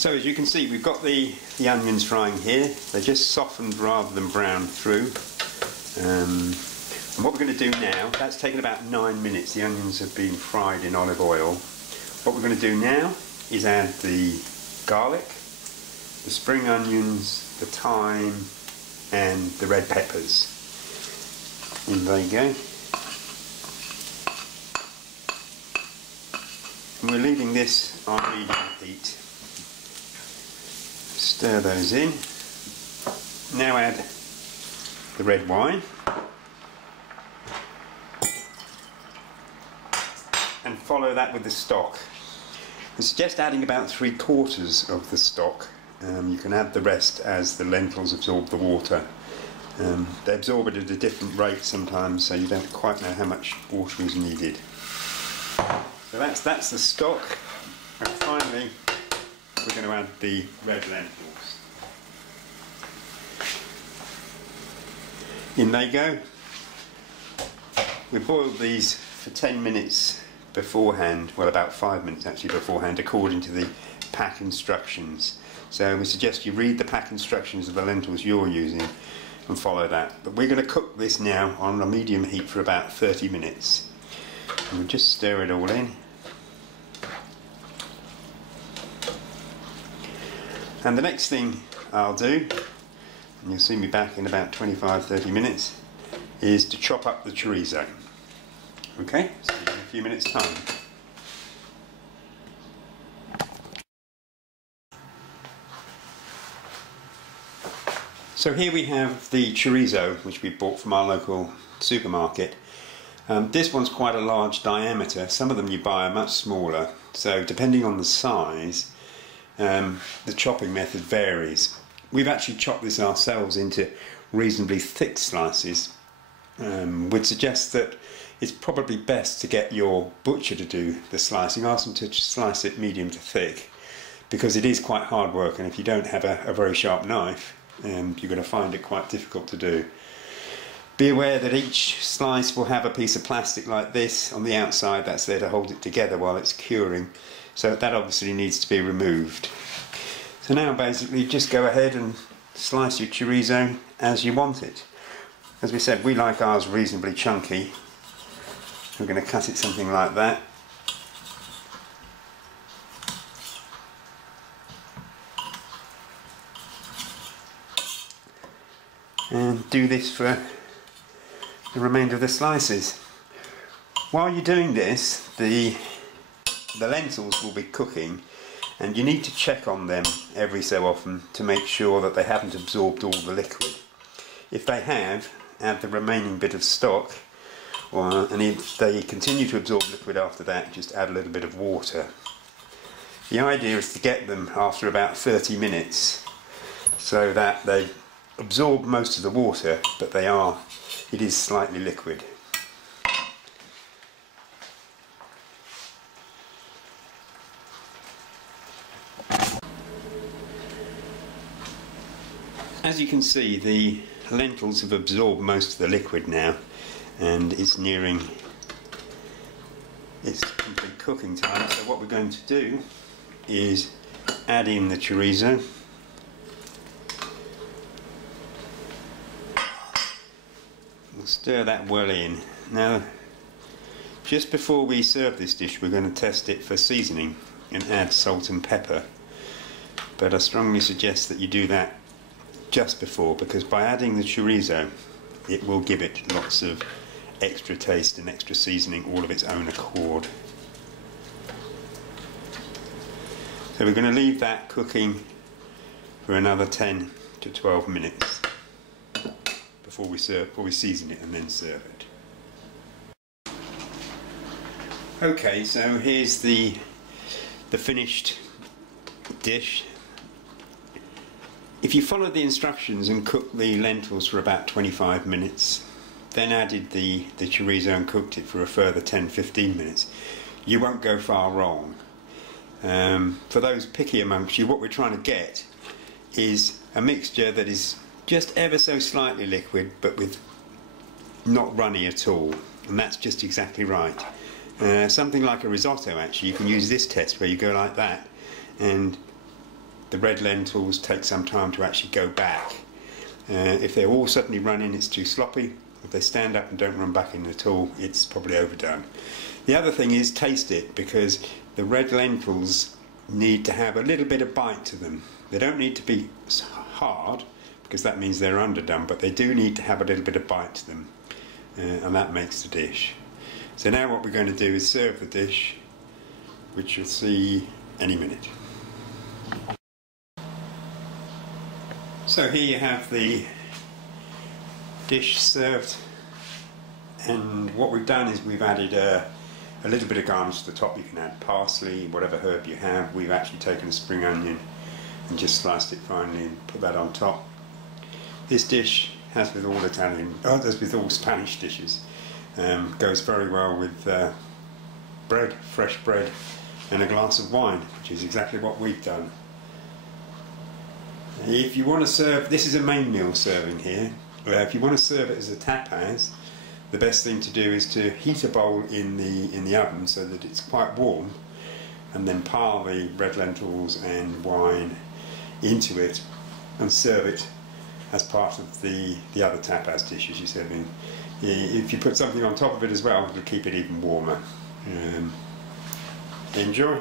So as you can see, we've got the onions frying here. They're just softened rather than browned through. And what we're going to do now, that's taken about 9 minutes. The onions have been fried in olive oil. What we're going to do now is add the garlic, the spring onions, the thyme and the red peppers. In they go. And we're leaving this on medium heat. Stir those in. Now add the red wine. And follow that with the stock. I suggest adding about 3/4 of the stock. You can add the rest as the lentils absorb the water. They absorb it at a different rate sometimes, so you don't quite know how much water is needed. So that's the stock, and finally we're going to add the red lentils. In they go. We boiled these for 10 minutes beforehand, well about 5 minutes actually beforehand, according to the pack instructions. So we suggest you read the pack instructions of the lentils you're using and follow that. But we're going to cook this now on a medium heat for about 30 minutes. And we'll just stir it all in. And the next thing I'll do, and you'll see me back in about 25-30 minutes, is to chop up the chorizo. Okay, so in a few minutes time. So here we have the chorizo, which we bought from our local supermarket. This one's quite a large diameter. Some of them you buy are much smaller, so depending on the size, the chopping method varies. We've actually chopped this ourselves into reasonably thick slices. We'd suggest that it's probably best to get your butcher to do the slicing. Ask them to slice it medium to thick, because it is quite hard work, and if you don't have a very sharp knife, you're going to find it quite difficult to do. Be aware that each slice will have a piece of plastic like this on the outside that's there to hold it together while it's curing, so that obviously needs to be removed. So now basically just go ahead and slice your chorizo as you want it. As we said, we like ours reasonably chunky. We're going to cut it something like that. And do this for the remainder of the slices. While you're doing this, the lentils will be cooking, and you need to check on them every so often to make sure that they haven't absorbed all the liquid. If they have, add the remaining bit of stock, and if they continue to absorb liquid after that, just add a little bit of water. The idea is to get them after about 30 minutes so that they absorb most of the water, but it is slightly liquid. As you can see, the lentils have absorbed most of the liquid now, and it's nearing its complete cooking time. So what we're going to do is add in the chorizo. We'll stir that well in. Now, just before we serve this dish, we're going to test it for seasoning and add salt and pepper. But I strongly suggest that you do that just before, because by adding the chorizo, it will give it lots of extra taste and extra seasoning all of its own accord. So we're going to leave that cooking for another 10 to 12 minutes before we season it and then serve it. Okay, so here's the finished dish. If you followed the instructions and cooked the lentils for about 25 minutes, then added the chorizo and cooked it for a further 10-15 minutes, you won't go far wrong. For those picky amongst you, what we're trying to get is a mixture that is just ever so slightly liquid, but with not runny at all, and that's just exactly right. Something like a risotto, actually, you can use this test where you go like that, and the red lentils take some time to actually go back. If they all suddenly run in, it's too sloppy. If they stand up and don't run back in at all, it's probably overdone. The other thing is taste it, because the red lentils need to have a little bit of bite to them. They don't need to be hard, because that means they're underdone, but they do need to have a little bit of bite to them, and that makes the dish. So now what we're going to do is serve the dish, which you'll see any minute. So here you have the dish served, and what we've done is we've added a little bit of garnish to the top. You can add parsley, whatever herb you have. We've actually taken a spring onion and just sliced it finely and put that on top. This dish, as with all as with all Spanish dishes, goes very well with bread, fresh bread, and a glass of wine, which is exactly what we've done. If you want to serve, this is a main meal serving here. If you want to serve it as a tapas, the best thing to do is to heat a bowl in the oven so that it's quite warm, and then pile the red lentils and wine into it and serve it as part of the other tapas dishes you're serving. If you put something on top of it as well, it'll keep it even warmer. Enjoy!